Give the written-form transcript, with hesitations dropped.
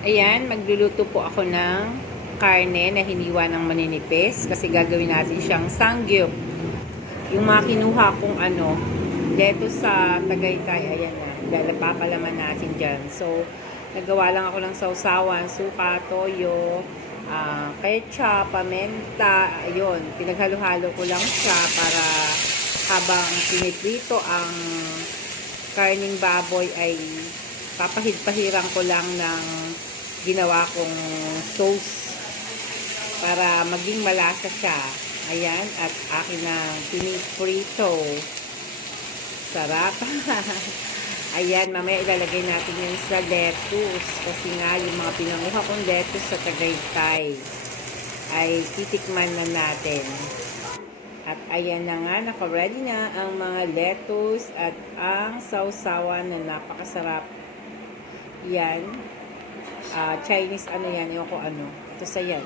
Ayan, magluluto po ako ng karne na hiniwa ng maninipis kasi gagawin natin siyang sangyup. Yung mga kinuha kong lettuce sa Tagaytay, ayan na, papalaman natin dyan. So, nagawa lang ako ng sausawan, suka, toyo, ketchup, pamenta, ayun, pinaghalo-halo ko lang siya para habang piniprito ang karning baboy ay papahid-pahiran ko lang ng ginawa kong sauce para maging malasa siya. Ayan, at akin na piniprito. Sarap. Ayan, mamaya ilalagay natin yan sa lettuce kasi nga yung mga pinanguha kong lettuce sa Tagaytay ay titikman na natin. At ayan na nga, naka-ready na ang mga lettuce at ang sausawan na napakasarap. Yan. Chinese yan, yung ko ano. Ito sa yan.